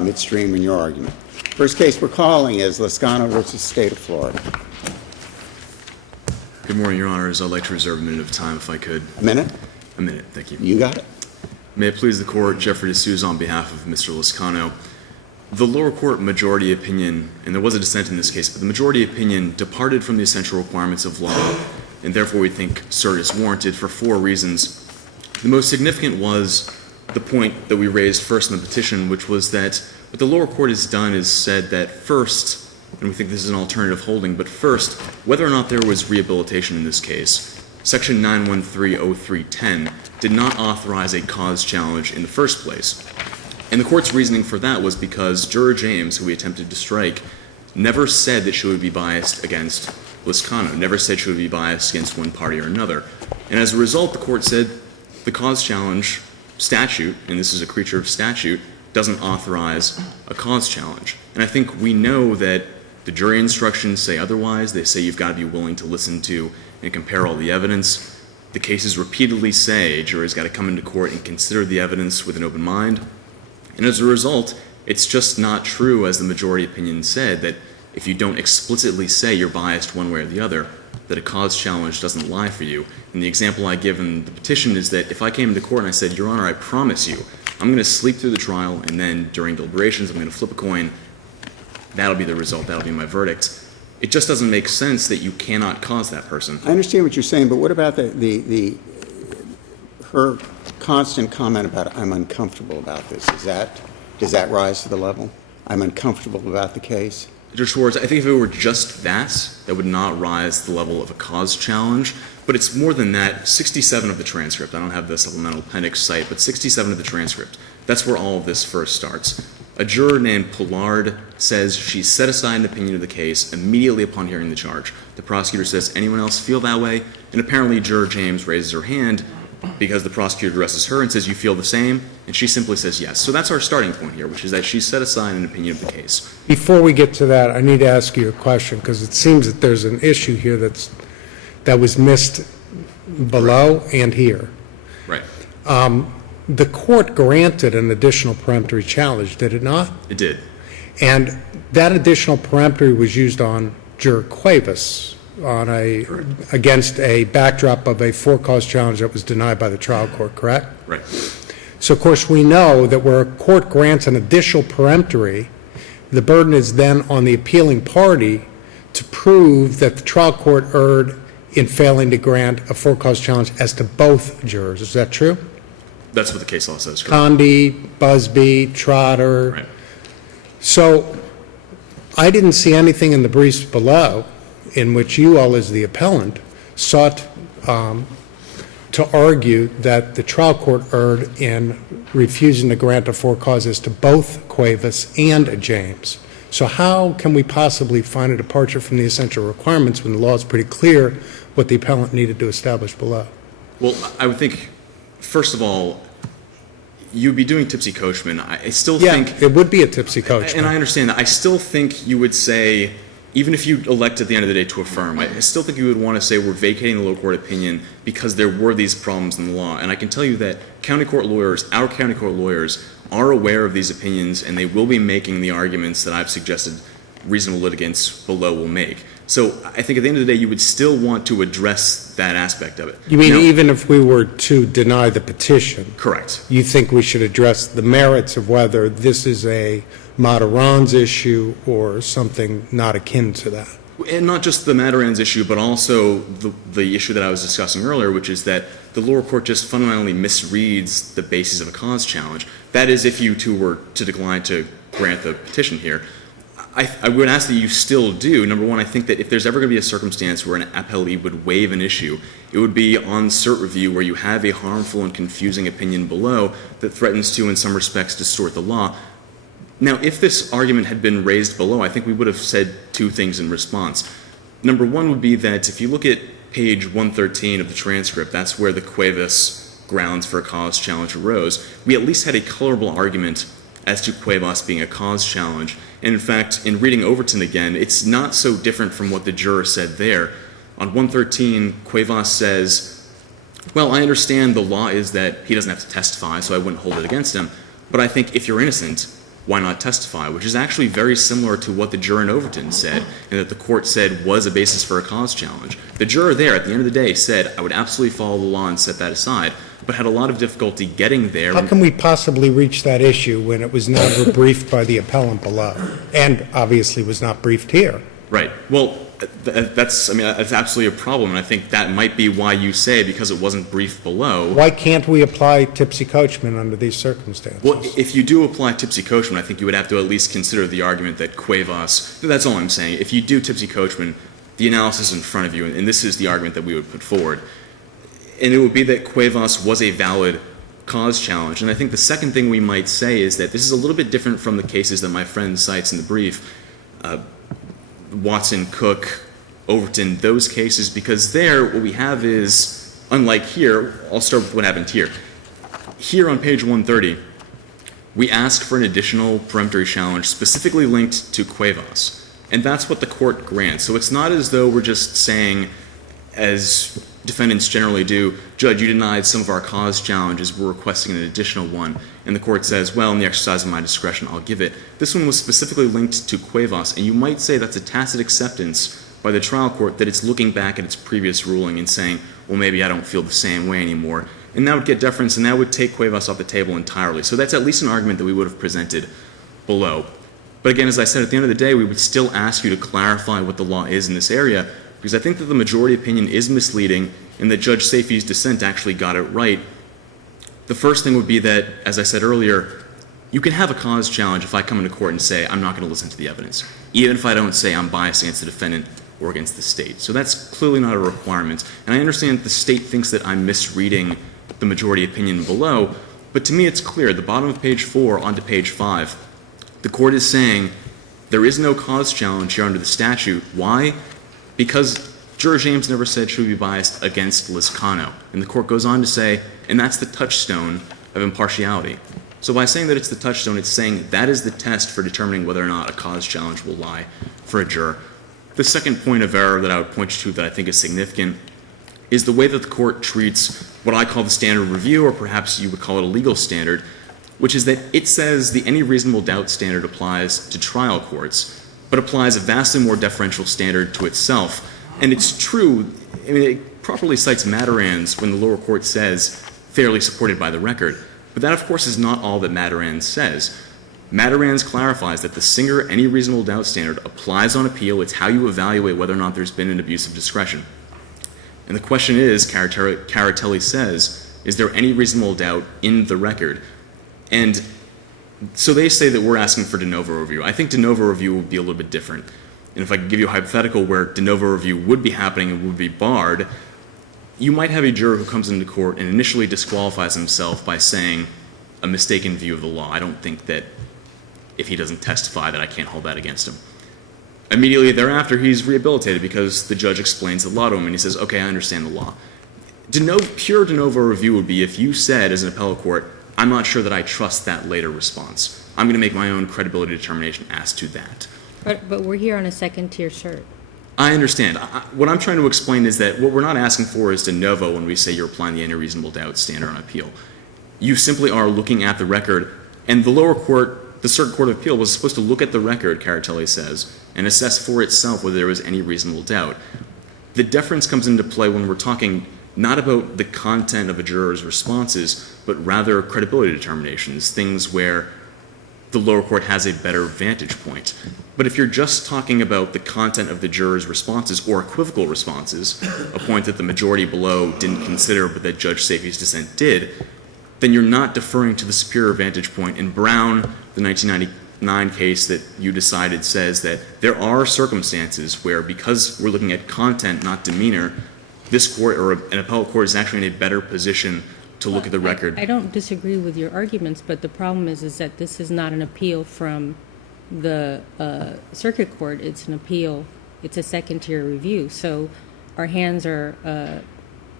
midstream in your argument. First case we're calling is Lascano versus State of Florida. Good morning, Your Honors. I'd like to reserve a minute of time if I could. A minute? A minute, thank you. You got it. May it please the Court, Jeffrey D'Souza on behalf of Mr. Lascano. The lower court majority opinion, and there was a dissent in this case, but the majority opinion departed from the essential requirements of law, and therefore we think cert is warranted for 4 reasons. The most significant was the point that we raised first in the petition, which was that what the lower court has done is said that first, and we think this is an alternative holding, but first, whether or not there was rehabilitation in this case, Section 9130310 did not authorize a cause challenge in the first place. And the court's reasoning for that was because Juror James, who we attempted to strike, never said that she would be biased against Lascano, never said she would be biased against one party or another. And as a result, the court said the cause challenge statute, and this is a creature of statute, doesn't authorize a cause challenge. And I think we know that the jury instructions say otherwise. They say you've got to be willing to listen to and compare all the evidence. The cases repeatedly say jury's got to come into court and consider the evidence with an open mind. And as a result, it's just not true, as the majority opinion said, that if you don't explicitly say you're biased one way or the other, that a cause challenge doesn't lie for you. And the example I give in the petition is that if I came into court and I said, Your Honor, I promise you, I'm going to sleep through the trial, and then during deliberations I'm going to flip a coin, that'll be the result, that'll be my verdict. It just doesn't make sense that you cannot cause that person. I understand what you're saying, but what about her constant comment about I'm uncomfortable about this? Does that rise to the level? I'm uncomfortable about the case? Judge Schwartz, I think if it were just that would not rise to the level of a cause challenge. But it's more than that. 67 of the transcript, I don't have the supplemental appendix site, but 67 of the transcript, that's where all of this first starts. A juror named Pollard says she set aside an opinion of the case immediately upon hearing the charge. The prosecutor says, anyone else feel that way? And apparently Juror James raises her hand because the prosecutor addresses her and says, you feel the same? And she simply says yes. So that's our starting point here, which is that she set aside an opinion of the case. Before we get to that, I need to ask you a question, because it seems that there's an issue here that was missed below and here. Right. The court granted an additional peremptory challenge, did it not? It did. And that additional peremptory was used on Juror Cuevas against a backdrop of a for-cause challenge that was denied by the trial court, correct? Right. So, of course, we know that where a court grants an additional peremptory, the burden is then on the appealing party to prove that the trial court erred in failing to grant a for-cause challenge as to both jurors. Is that true? That's what the case law says. Conde, Busby, Trotter. Right. So I didn't see anything in the briefs below in which you all, as the appellant, sought to argue that the trial court erred in refusing to grant a for-cause as to both Cuevas and James. So how can we possibly find a departure from the essential requirements when the law is pretty clear what the appellant needed to establish below? Well, I would think, first of all, you'd be doing tipsy coachman. I still think... Yeah, it would be a tipsy coachman. And I understand that. I still think you would say, even if you elect at the end of the day to affirm, I still think you would want to say we're vacating the lower court opinion because there were these problems in the law. And I can tell you that county court lawyers, our county court lawyers, are aware of these opinions, and they will be making the arguments that I've suggested reasonable litigants below will make. So I think at the end of the day, you would still want to address that aspect of it. You mean even if we were to deny the petition? Correct. You think we should address the merits of whether this is a Materans issue or something not akin to that? And not just the Materans issue, but also the issue that I was discussing earlier, which is that the lower court just fundamentally misreads the basis of a cause challenge. That is, if you two were to decline to grant the petition here. I would ask that you still do. Number one, I think that if there's ever going to be a circumstance where an appellee would waive an issue, it would be on cert review where you have a harmful and confusing opinion below that threatens to, in some respects, distort the law. Now, if this argument had been raised below, I think we would have said 2 things in response. Number one would be that if you look at page 113 of the transcript, that's where the Cuevas grounds for a cause challenge arose. We at least had a colorable argument as to Cuevas being a cause challenge. And in fact, in reading Overton again, it's not so different from what the juror said there. On 113, Cuevas says, well, I understand the law is that he doesn't have to testify, so I wouldn't hold it against him. But I think if you're innocent, why not testify, which is actually very similar to what the juror in Overton said, and that the court said was a basis for a cause challenge. The juror there, at the end of the day, said, I would absolutely follow the law and set that aside, but had a lot of difficulty getting there. How can we possibly reach that issue when it was never briefed by the appellant below, and obviously was not briefed here? Right. Well, that's absolutely a problem, and I think that might be why you say because it wasn't briefed below. Why can't we apply tipsy coachman under these circumstances? Well, if you do apply tipsy coachman, I think you would have to at least consider the argument that Cuevas, that's all I'm saying. If you do tipsy coachman, the analysis is in front of you, and this is the argument that we would put forward. And it would be that Cuevas was a valid cause challenge. And I think the second thing we might say is that this is a little bit different from the cases that my friend cites in the brief. Watson, Cook, Overton, those cases, because there what we have is, unlike here, I'll start with what happened here. Here on page 130, we ask for an additional peremptory challenge specifically linked to Cuevas, and that's what the court grants. So it's not as though we're just saying, as defendants generally do, Judge, you denied some of our cause challenges, we're requesting an additional one. And the court says, well, in the exercise of my discretion, I'll give it. This one was specifically linked to Cuevas, and you might say that's a tacit acceptance by the trial court that it's looking back at its previous ruling and saying, well, maybe I don't feel the same way anymore. And that would get deference, and that would take Cuevas off the table entirely. So that's at least an argument that we would have presented below. But again, as I said, at the end of the day, we would still ask you to clarify what the law is in this area, because I think that the majority opinion is misleading and that Judge Safey's dissent actually got it right. The first thing would be that, as I said earlier, you can have a cause challenge if I come into court and say, I'm not going to listen to the evidence, even if I don't say I'm biased against the defendant or against the state. So that's clearly not a requirement. And I understand that the state thinks that I'm misreading the majority opinion below, but to me it's clear. The bottom of page 4 onto page 5, the court is saying there is no cause challenge here under the statute. Why? Because Juror James never said should we be biased against Lizcano. And the court goes on to say, and that's the touchstone of impartiality. So by saying that it's the touchstone, it's saying that is the test for determining whether or not a cause challenge will lie for a juror. The second point of error that I would point you to that I think is significant is the way that the court treats what I call the standard of review, or perhaps you would call it a legal standard, which is that it says the any reasonable doubt standard applies to trial courts, but applies a vastly more deferential standard to itself. And it's true, I mean, it properly cites Matarans when the lower court says fairly supported by the record. But that, of course, is not all that Matarans says. Matarans clarifies that the Singer any reasonable doubt standard applies on appeal. It's how you evaluate whether or not there's been an abuse of discretion. And the question is, Caratelli says, is there any reasonable doubt in the record? And so they say that we're asking for de novo review. I think de novo review would be a little bit different. And if I could give you a hypothetical where de novo review would be happening and would be barred, you might have a juror who comes into court and initially disqualifies himself by saying a mistaken view of the law. I don't think that if he doesn't testify that I can't hold that against him. Immediately thereafter, he's rehabilitated because the judge explains the law to him and he says, okay, I understand the law. Pure de novo review would be if you said as an appellate court, I'm not sure that I trust that later response. I'm going to make my own credibility determination as to that. But we're here on a second-tier cert. I understand. What I'm trying to explain is that what we're not asking for is de novo when we say you're applying the any reasonable doubt standard on appeal. You simply are looking at the record, and the lower court, the Circuit Court of Appeal, was supposed to look at the record, Caratelli says, and assess for itself whether there was any reasonable doubt. The deference comes into play when we're talking not about the content of a juror's responses, but rather credibility determinations, things where the lower court has a better vantage point. But if you're just talking about the content of the juror's responses or equivocal responses, a point that the majority below didn't consider but that Judge Safey's dissent did, then you're not deferring to the superior vantage point. In Brown, the 1999 case that you decided says that there are circumstances where, because we're looking at content, not demeanor, this court or an appellate court is actually in a better position to look at the record. I don't disagree with your arguments, but the problem is that this is not an appeal from the circuit court. It's an appeal. It's a second-tier review. So our hands are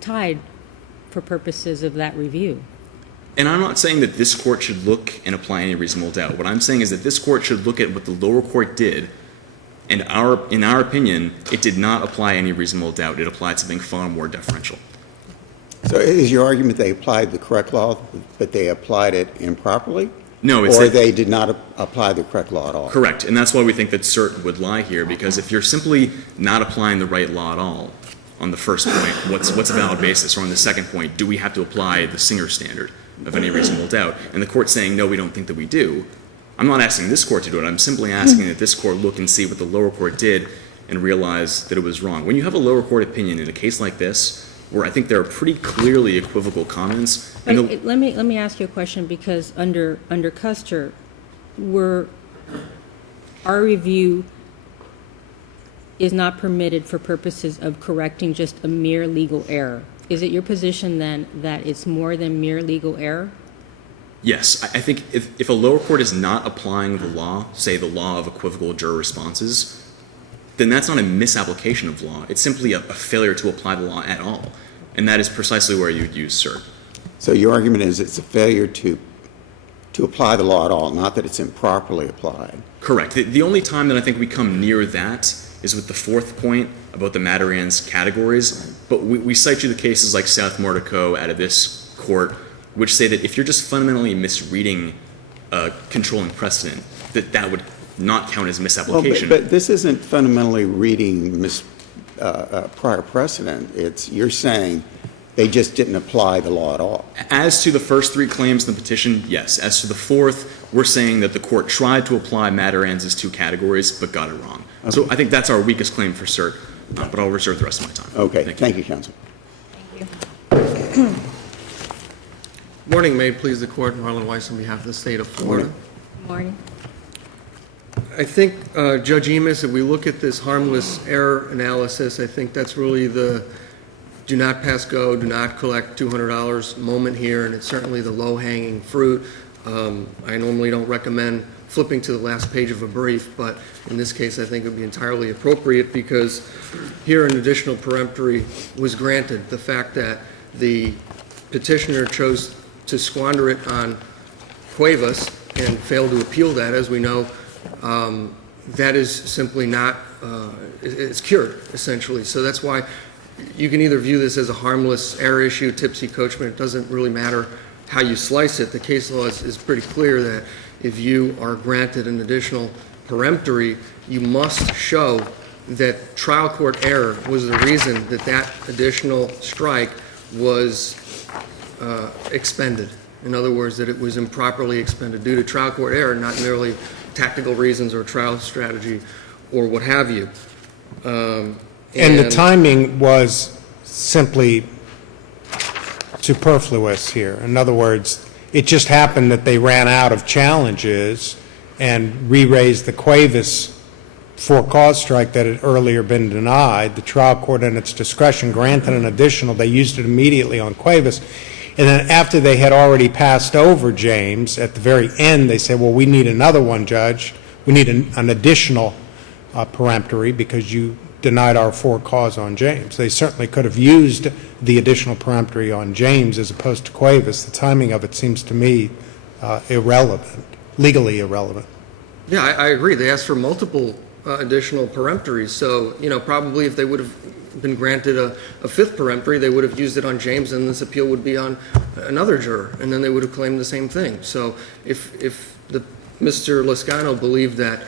tied for purposes of that review. And I'm not saying that this court should look and apply any reasonable doubt. What I'm saying is that this court should look at what the lower court did, and in our opinion, it did not apply any reasonable doubt. It applied something far more deferential. So is your argument they applied the correct law, but they applied it improperly? No, it's Or that- they did not apply the correct law at all? Correct, and that's why we think that cert would lie here, because if you're simply not applying the right law at all on the first point, what's a valid basis? Or on the second point, do we have to apply the Singer standard of any reasonable doubt? And the court's saying, no, we don't think that we do. I'm not asking this court to do it. I'm simply asking that this court look and see what the lower court did and realize that it was wrong. When you have a lower court opinion in a case like this, where I think there are pretty clearly equivocal comments, and But let me ask you a question, because under Custer, our review is not permitted for purposes of correcting just a mere legal error. Is it your position then that it's more than mere legal error? yes, I think if a lower court is not applying the law, say the law of equivocal juror responses, then that's not a misapplication of law. It's simply a failure to apply the law at all. And that is precisely where you'd use cert. So your argument is it's a failure to apply the law at all, not that it's improperly applied. Correct. The only time that I think we come near that is with the fourth point about the Mataran's categories. But we cite you the cases like South Mortico out of this court, which say that if you're just fundamentally misreading controlling precedent, that would not count as misapplication. Well, but this isn't fundamentally reading prior precedent. You're saying they just didn't apply the law at all. As to the first three claims in the petition, yes. As to the fourth, we're saying that the court tried to apply Mataran's two categories, but got it wrong. Okay. So I think that's our weakest claim for cert, but I'll reserve the rest of my time. Okay, thank you, counsel. Thank you. Morning, may it please the court. Marlon Weiss on behalf of the state of Florida. Morning. I think, Judge Emis, if we look at this harmless error analysis, I think that's really the do not pass go, do not collect $200 moment here, and it's certainly the low-hanging fruit. I normally don't recommend flipping to the last page of a brief, but in this case I think it would be entirely appropriate because here an additional peremptory was granted. The fact that the petitioner chose to squander it on Cuevas and failed to appeal that, as we know, that is simply not, it's cured, essentially. So that's why you can either view this as a harmless error issue, tipsy coachman. It doesn't really matter how you slice it. The case law is pretty clear that if you are granted an additional peremptory, you must show that trial court error was the reason that that additional strike was expended. In other words, that it was improperly expended due to trial court error, not merely tactical reasons or trial strategy or what have you. And the timing was simply superfluous here. In other words, it just happened that they ran out of challenges and re-raised the Cuevas for-cause strike that had earlier been denied. The trial court, in its discretion, granted an additional. They used it immediately on Cuevas. And then after they had already passed over James, at the very end, they said, well, we need another one, Judge. We need an additional peremptory because you denied our for-cause on James. They certainly could have used the additional peremptory on James as opposed to Cuevas. The timing of it seems to me irrelevant, legally irrelevant. Yeah, I agree. They asked for multiple additional peremptories. So, you know, probably if they would have been granted a fifth peremptory, they would have used it on James, and this appeal would be on another juror, and then they would have claimed the same thing. So if Mr. Lascano believed that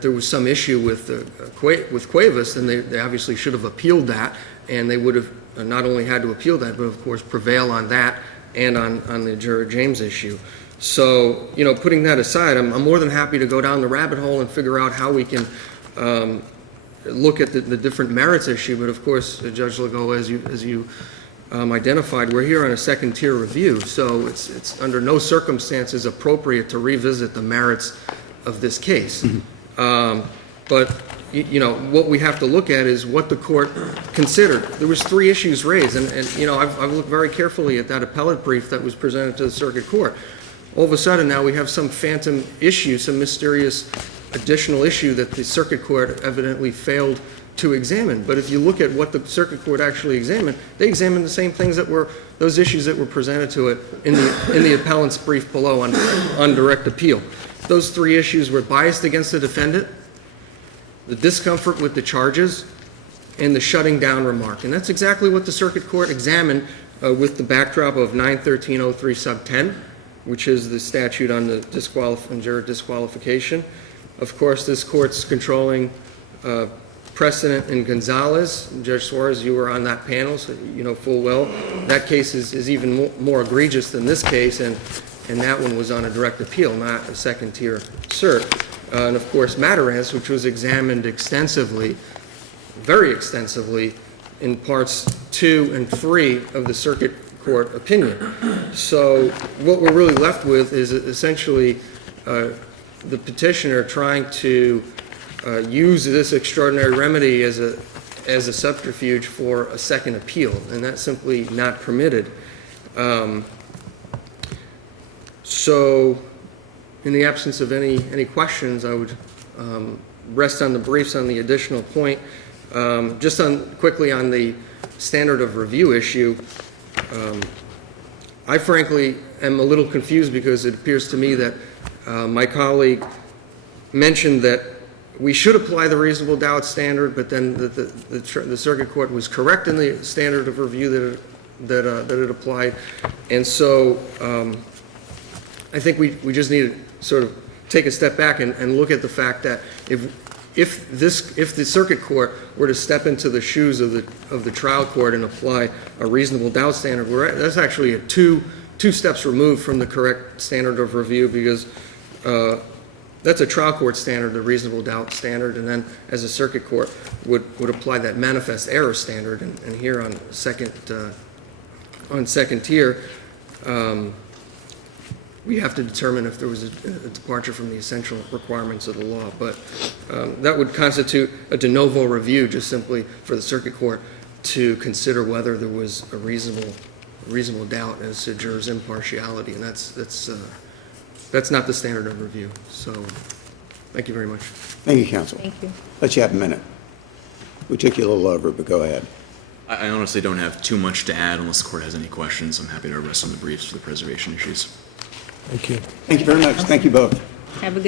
there was some issue with Cuevas, then they obviously should have appealed that, and they would have not only had to appeal that, but of course prevail on that and on the juror James issue. So, you know, putting that aside, I'm more than happy to go down the rabbit hole and figure out how we can look at the different merits issue. But of course, Judge Legault, as you identified, we're here on a second-tier review, so it's under no circumstances appropriate to revisit the merits of this case. But you know, what we have to look at is what the court considered. There was 3 issues raised, and you know, I've looked very carefully at that appellate brief that was presented to the circuit court. All of a sudden now we have some phantom issue, some mysterious additional issue that the circuit court evidently failed to examine. But if you look at what the circuit court actually examined, they examined the same things that were those issues that were presented to it in the appellant's brief below on direct appeal. Those 3 issues were biased against the defendant, the discomfort with the charges, and the shutting down remark. And that's exactly what the circuit court examined with the backdrop of 913.03 sub 10 which is the statute on the juror disqualification. Of course, this court's controlling precedent in Gonzalez. Judge Suarez, you were on that panel, so you know full well. That case is even more egregious than this case, and that one was on a direct appeal, not a second-tier cert. And of course, Mataraz, which was examined extensively, very extensively, in parts 2 and 3 of the circuit court opinion. So what we're really left with is essentially the petitioner trying to use this extraordinary remedy as a subterfuge for a second appeal, and that's simply not permitted. So in the absence of any questions, I would rest on the briefs on the additional point. Just quickly on the standard of review issue, I frankly am a little confused because it appears to me that my colleague mentioned that we should apply the reasonable doubt standard, but then the circuit court was correct in the standard of review that it applied. And so I think we just need to sort of take a step back and look at the fact that if the circuit court were to step into the shoes of the trial court and apply a reasonable doubt standard, that's actually two steps removed from the correct standard of review, because that's a trial court standard, the reasonable doubt standard, and then as a circuit court would apply that manifest error standard. And here on second tier, we have to determine if there was a departure from the essential requirements of the law. But that would constitute a de novo review, just simply for the circuit court to consider whether there was a reasonable doubt as to jurors' impartiality, and that's not the standard of review. So, thank you very much. Thank you, counsel. Thank you. Let you have a minute. We took you a little over, but go ahead. I honestly don't have too much to add unless the court has any questions. I'm happy to rest on the briefs for the preservation issues. Thank you. Thank you very much. Thank you both. Have a good